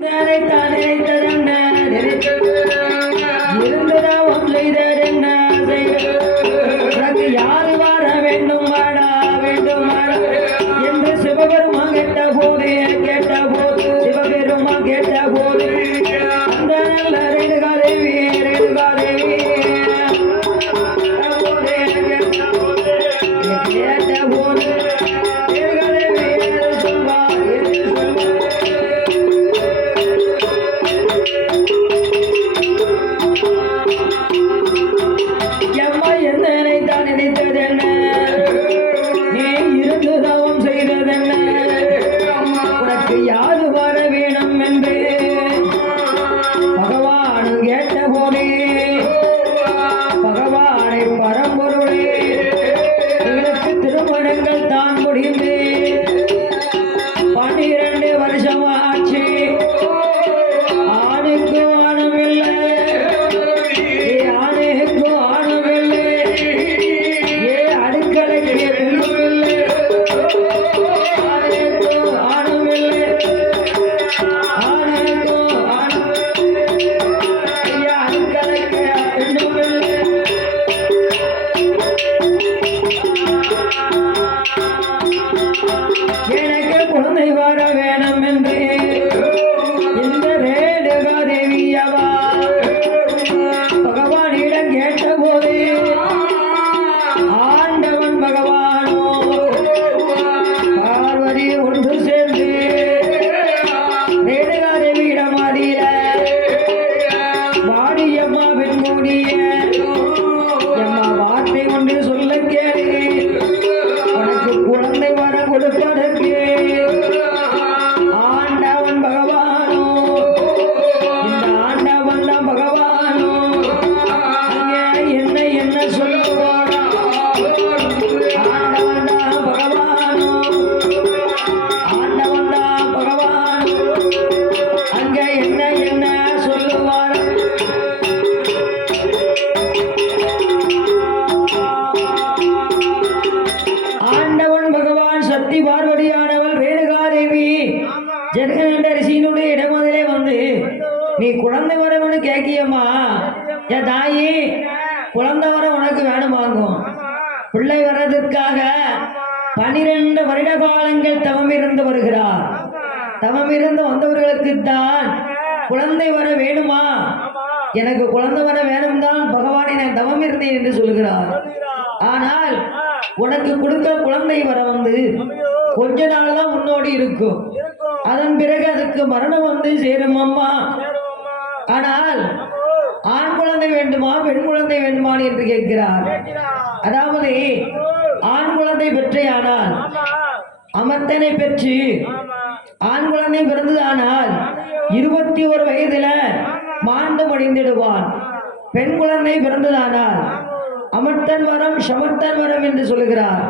நினைத்தான் நினைத்ததென்ன யாரு வர வேண்டும் வாட? ஆண்டவன் தான் இருந்து வருகிறார் தவம் இருந்து வந்தவர்களுக்கு தான் குழந்தை வர வேணுமா? எனக்கு குழந்தை வர வேணும் தான் பகவானை நான் தவம் இருந்தேன் என்று சொல்கிறார் ஆனால் உனக்கு கொடுக்க குழந்தை வர வந்து கொஞ்ச நாள் தான் உன்னோடு இருக்கும். அதன் பிறகு அதுக்கு மரணம் வந்து சேரும் அம்மா. ஆனால் ஆண் குழந்தை வேண்டுமா பெண் குழந்தை வேண்டுமா என்று கேட்கிறார். அதாவது ஆண் குழந்தை பெற்றையானால் அமர்த்தனை பெற்று ஆண் குழந்தை பிறந்ததானால் இருபத்தி ஒரு வயதுல மாண்டு மடிந்திடுவான். பெண் குழந்தை பிறந்ததானால் அமர்த்தன் வரம் சமர்த்தன் வரம் என்று சொல்லுகிறார்.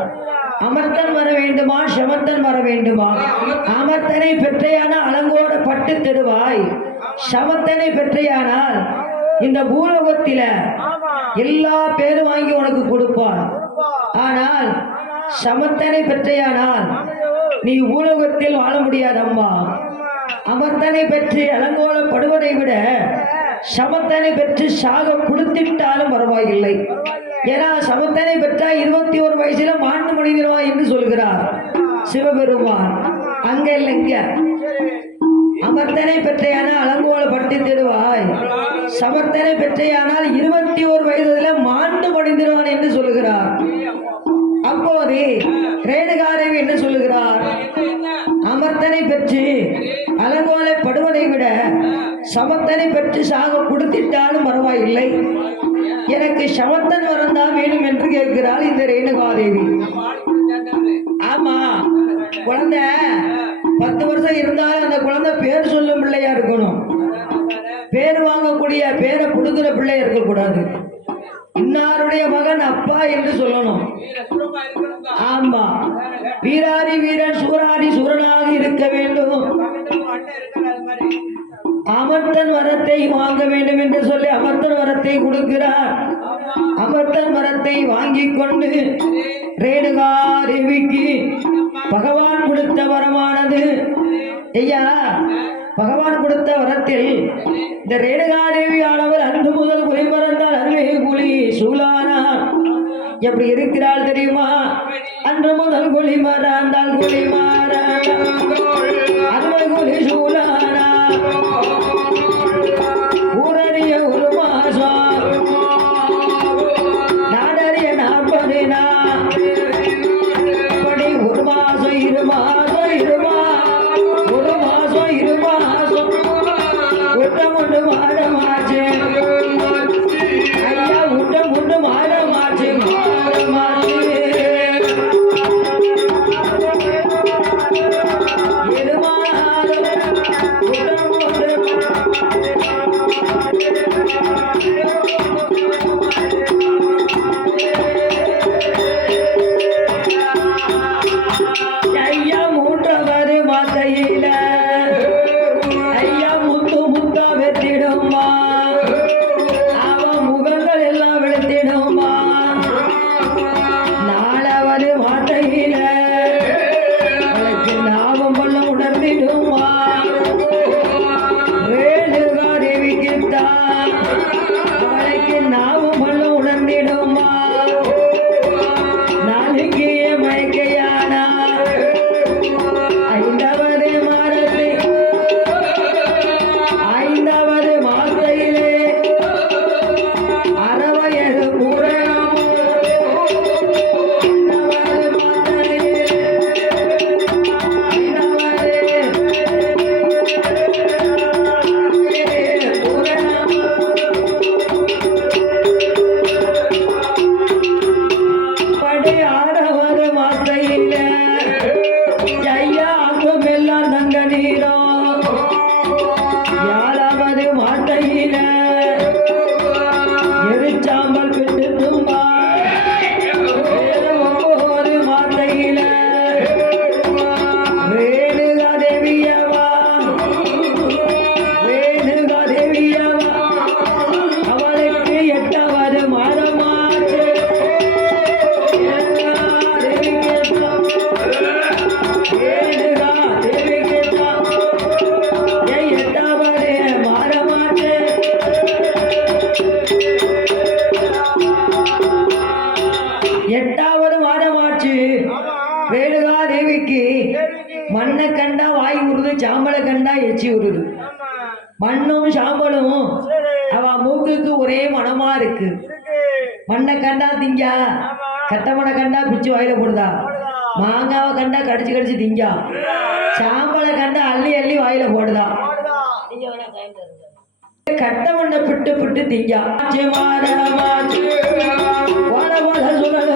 அமர்த்தன் வர வேண்டுமா சமர்த்தன் வர வேண்டுமா? அமர்த்தனை பெற்றையான அலங்கோட பட்டு தெடுவாய். சமத்தனை பெற்றையானால் இந்த பூலோகத்தில எல்லா பேரும் வாங்கி உனக்கு கொடுப்பான். ஆனால் சமத்தனை பெற்றையானால் நீ பூலோகத்தில் வாழ முடியாது அம்மா அமர்த்தனை பெற்று அலங்கோலப்படுவதை விட சமத்தனை பெற்று சாக கொடுத்திட்டாலும் பரவாயில்லை. ஏன்னா சமத்தனை பெற்றா இருபத்தி ஒரு வயசுல மாண்டு மனிதருவா என்று சொல்கிறார் சிவபெருமான். அங்க இல்லைங்க. அமர்த்தனை பெற்றையான அலங்கோல பட்டு திடுவாய் சமர்த்தனை பெற்றையானால் இருபத்தி ஒரு வயதுல மாண்டு மடிந்திருவான் என்று சொல்லுகிறார் அப்போது ரேணுகாரேவி என்ன சொல்லுகிறார்? அமர்த்தனை பெற்று அலங்கோலை படுவதை விட சமத்தனை பெற்று சாக கொடுத்திட்டாலும் பரவாயில்லை. எனக்கு சமத்தன் வரந்தா வேணும் என்று கேட்கிறாள் இந்த ரேணுகாதேவி. ஆமா குழந்தை பத்து வருஷம் இருந்தாலும் அந்த குழந்தை பேர் சொல்லும் பிள்ளையா இருக்கணும். பேர் வாங்கக்கூடிய பேரை கொடுக்குற பிள்ளையா இருக்கக்கூடாது. இன்னாருடைய மகன் அப்பா என்று சொல்லணும். ஆமா. வீராதி வீரன் சூராதி சூரனாக இருக்க வேண்டும். அமர்த்தன் வரத்தை வாங்க வேண்டும் என்று சொல்லி அமர்த்தன் வரத்தை கொடுக்கிறார். அமர்த்தன் வரத்தை வாங்கி கொண்டு ரேணுகா தேவிக்கு பகவான் கொடுத்த வரமானது. ஐயா பகவான் கொடுத்த வரத்தில் இந்த ரேணுகாதேவியானவர் அன்று முதல் குறை மறந்தால் அன்பே குழி சூலானார் எப்படி இருக்கிறாள் தெரியுமா? அன்று முதல் குழி மறந்தால் குழி மாறாள் குழி சூலானா. ஊரறிய ஒரு மாசம் நாடறிய நாற்பது மானை கண்டா பிச்சு வயல போடுதா? மாங்காவை கண்டா கடிச்சு கடிச்சு திங்கா? சாம்பலை கண்டா அள்ளி அள்ளி வாயில போடுதா? கட்ட மண்ணை பிட்டு பிட்டு திங்கா. சுழல.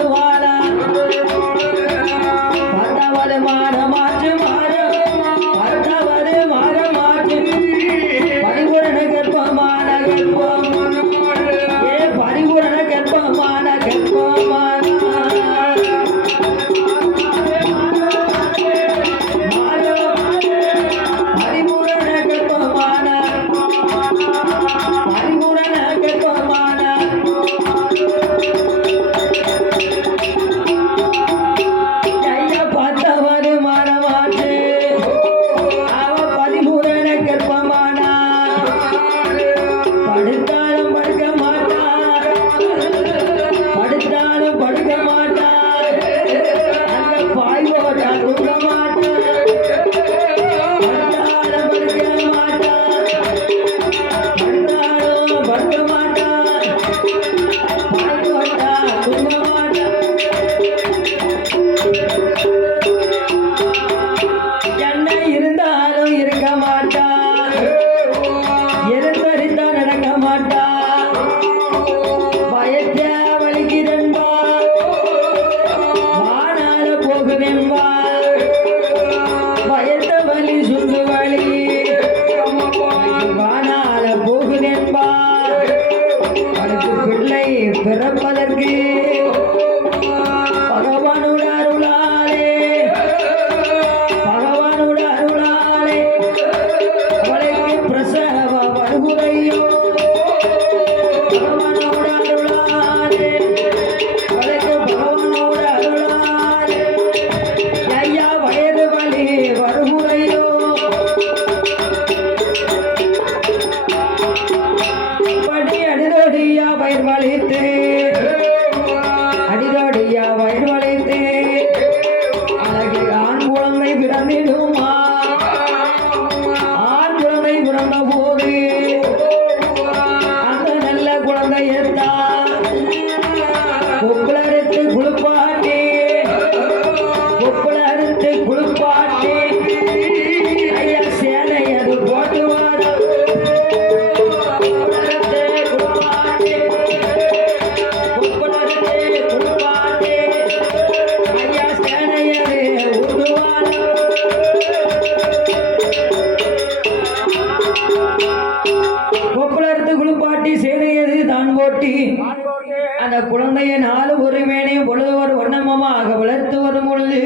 அந்த குழந்தையை நாலு ஒரு மேனே பொழுது ஒரு வண்ணமமாக வளர்த்து வரும் பொழுது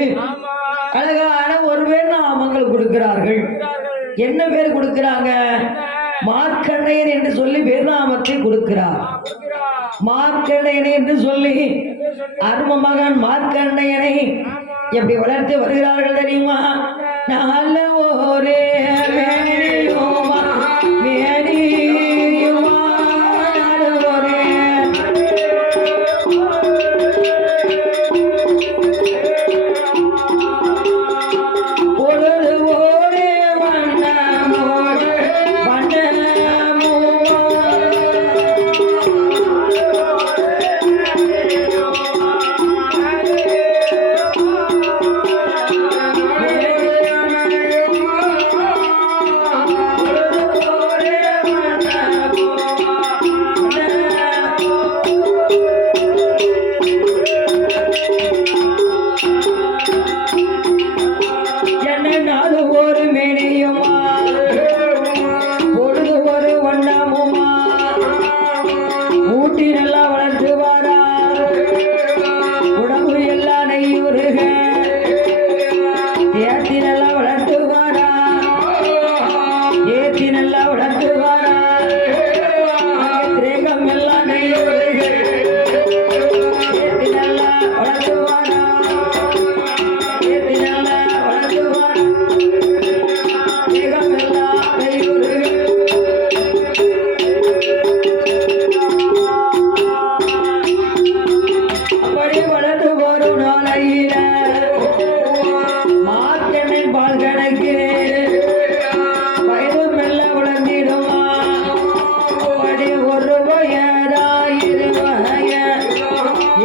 அழகான ஒரு பேர் நாமங்கள் கொடுக்கிறார்கள். என்ன பேர் கொடுக்கிறாங்க? மார்க்கண்டையன் என்று சொல்லி பெருநாமத்தை கொடுக்கிறார். மார்க்கண்டையனை என்று சொல்லி அரும மகன் மார்க்கண்டையனை எப்படி வளர்த்து வருகிறார்கள் தெரியுமா? நல்ல ஒரே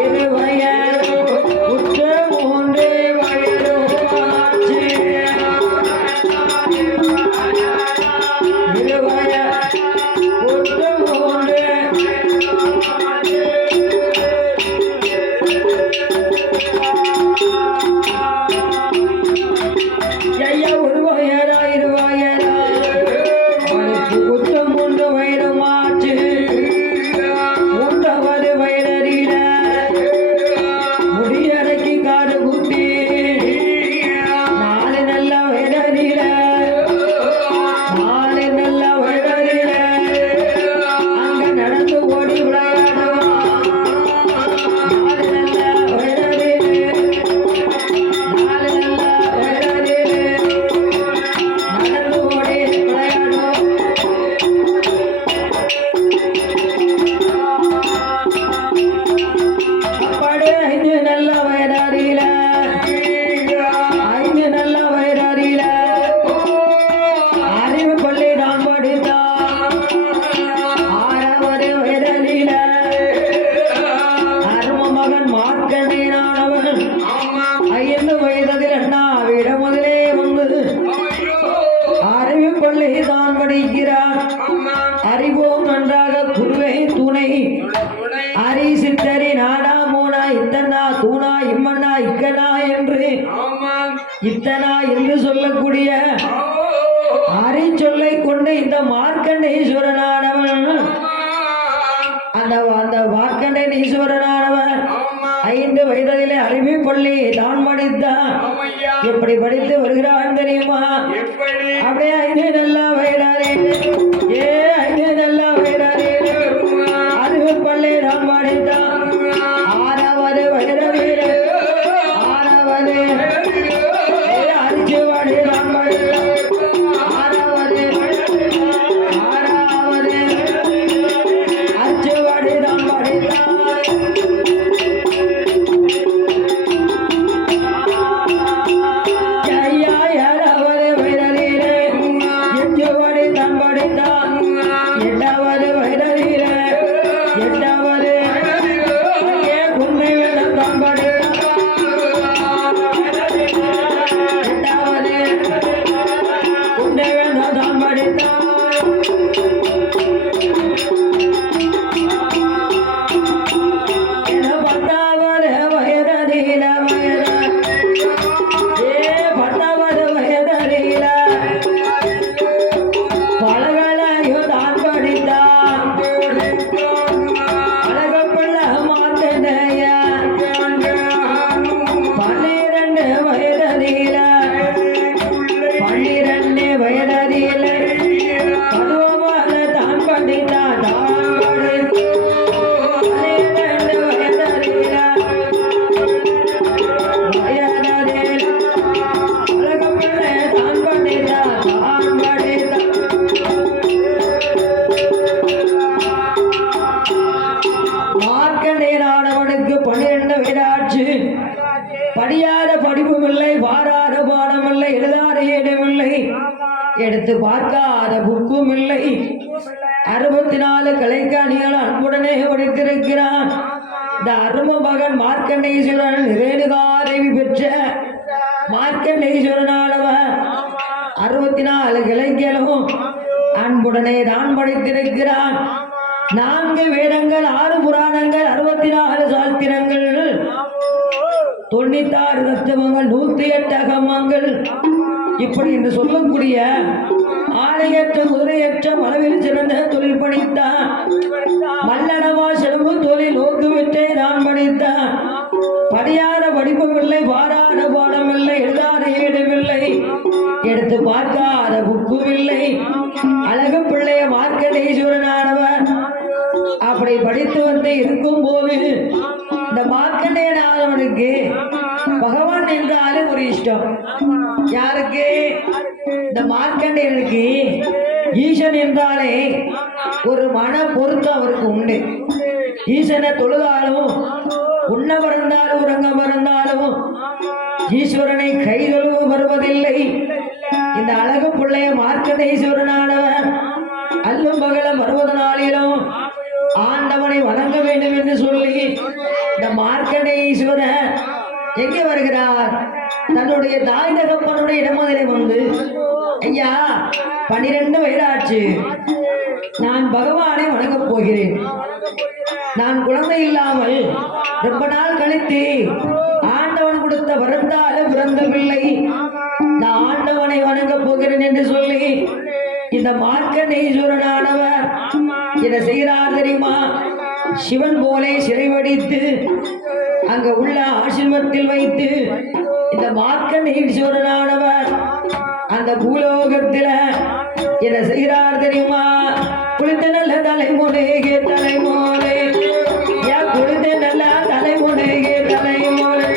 Give it away. சொல்லை தான் வடிக்கிறார். அறிவோம் நன்றாக குருவை துணை. அரி சித்தரி நாடா மூனா இத்தனா தூணா இம்மண்ணா இக்கனா என்று. இத்தனா என்று சொல்லக்கூடிய அரை சொல்லை கொண்டு இந்த மார்க்கண்டேஸ்வரனானவன் அந்த அந்த மார்க்கண்டேஸ்வரனானவன் ஐந்து வயதிலே அறிவிப்பள்ளி தான் மடித்தான் எப்படி படித்து வருகிறான் தெரியுமா? அப்படியே நல்லா வயலாரே. எடுத்து பார்க்காத புக்கும் இல்லை அறுபத்தி நாலு கலைக்காணிகள் அன்புடனே படித்திருக்கிறான் இந்த அரும மகன் மார்க்கண்டேஸ்வரன் ரேணுகாதேவி பெற்ற மார்க்கண்டேஸ்வரனானவன் அறுபத்தி நாலு கிளைகளும் அன்புடனே தான் படைத்திருக்கிறான். நான்கு வேதங்கள் ஆறு புராணங்கள் அறுபத்தி நாலு சாஸ்திரங்கள். தொண்ணூத்தாறு தத்துவங்கள் நூத்தி எட்டு அகமங்கள். இப்படி என்று சொல்லக்கூடிய ஆலையற்ற குதிரையற்ற மனவில் சிறந்த தொழில் பணித்தான். மல்லடவா செலவு தொழில் நோக்குவிட்டே நான் பணித்தான் படியாத வடிவமில்லை பாராத பாடமில்லை எழுதாத ஏடுமில்லை. எடுத்து பார்க்காத புக்குமில்லை. அழகு பிள்ளைய மார்க்கடேஸ்வரனானவர் அப்படி படித்து வந்து இருக்கும் போது இந்த மார்க்கண்டேயனானவனுக்கு பகவான் என்றாலும் ஒரு இஷ்டம். யாருக்கு? இந்த மார்க்கண்டேயனுக்கு ஈசன் என்றாலே ஒரு மன பொருத்தம் அவருக்கு உண்டு. ஈசனை தொழுதாலும் உண்ண பிறந்தாலும் உறங்க பிறந்தாலும் ஈஸ்வரனை கைதொழுவ வருவதில்லை. இந்த அழகு பிள்ளைய மார்க்கண்டேஸ்வரனானவன் அல்லும் பகலும் வருவதனாலும் ஆண்டவனை வணங்க வேண்டும் என்று சொல்லி இந்த மார்க்கண்டேஸ்வர எங்கே வருகிறார்? தன்னுடைய தாய் தகப்பனுடைய இடமதிலே வந்து ஐயா பனிரெண்டு வயதாச்சு. நான் பகவானை வணங்கப் போகிறேன். நான் குழந்தை இல்லாமல் ரொம்ப நாள் கழித்து ஆண்டவன் கொடுத்த வரத்தால பிறந்த பிள்ளை நான் ஆண்டவனை வணங்கப் போகிறேன் என்று சொல்லி இந்த மார்க்கண்டேஸ்வரனானவர் இதை செய்கிறார் தெரியுமா? சிவன் போலே சிறை வடித்து அங்க உள்ள ஆசிரமத்தில் வைத்து இந்த மார்க்கண்டேஸ்வரனானவர் அந்த பூலோகத்தில என்ன செய்கிறார் தெரியுமா? குளித்த நல்ல தலைமுறையே தலைமுறை ஏன் குளித்த நல்ல தலைமுறையே தலைமுறை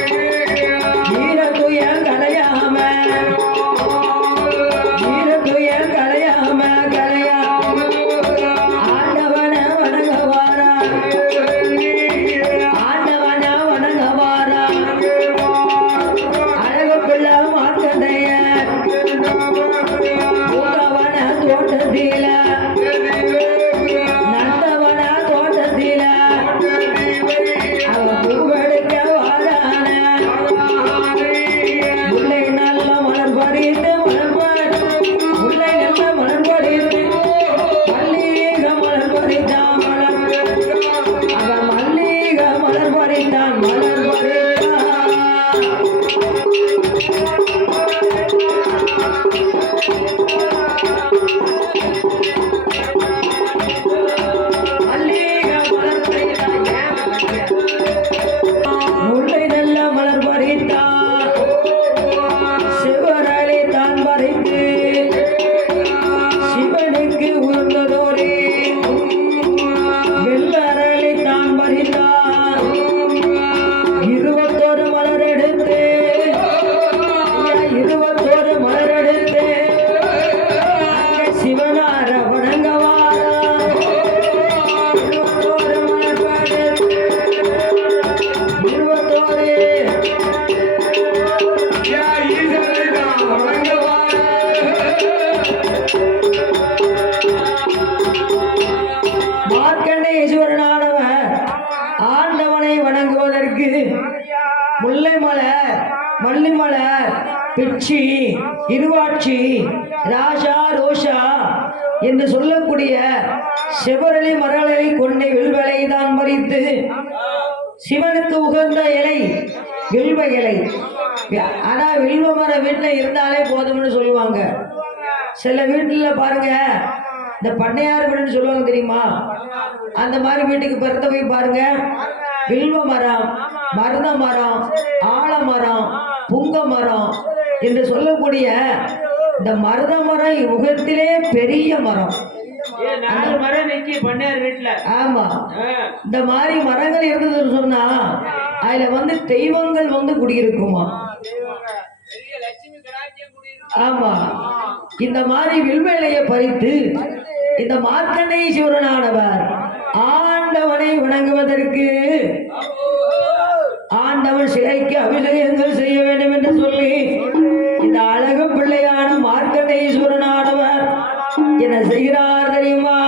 மார்க்கண்டேஸ்வரனானவன் ஆண்டவனை வணங்குவதற்கு முல்லை மலர் மல்லி பிச்சி இருவாட்சி ராஜா ரோஷா என்று சொல்லக்கூடிய செவரளி மரளை கொண்டை வில்வலை தான் மறித்து சிவனுக்கு உகந்த இலை வில்வ இலை. ஆனா வில்வ மரம் வீட்டில் இருந்தாலே போதும்னு சொல்லுவாங்க. சில வீட்டில் பாருங்க இந்த பண்ணையார் வீடுன்னு சொல்லுவாங்க தெரியுமா? அந்த மாதிரி வீட்டுக்கு பிறத்த போய் பாருங்க. வில்வ மரம் மருத மரம் ஆலமரம் புங்க மரம் என்று சொல்லக்கூடிய இந்த மருத மரம் முகத்திலே பெரிய மரம். ஏ நாலு மரம் நிக்கி பண்ணையார் வீட்டுல ஆமா. ஆ. இந்த மாதிரி மரங்கள் இருந்ததுன்னு சொன்னா அதுல வந்து தெய்வங்கள் வந்து குடியிருக்குமா? ஆமா. இந்த மாதிரி வில்வேலையை பறித்து இந்த மார்க்கண்டேஸ்வரனானவர் ஆண்டவனை வணங்குவதற்கு ஆண்டவன் சிலைக்கு அபிஷேகங்கள் செய்ய வேண்டும் என்று சொல்லி இந்த அழகு பிள்ளையான மார்க்கண்டேஸ்வரனானவர் என்ன செய்கிறார் தெரியுமா?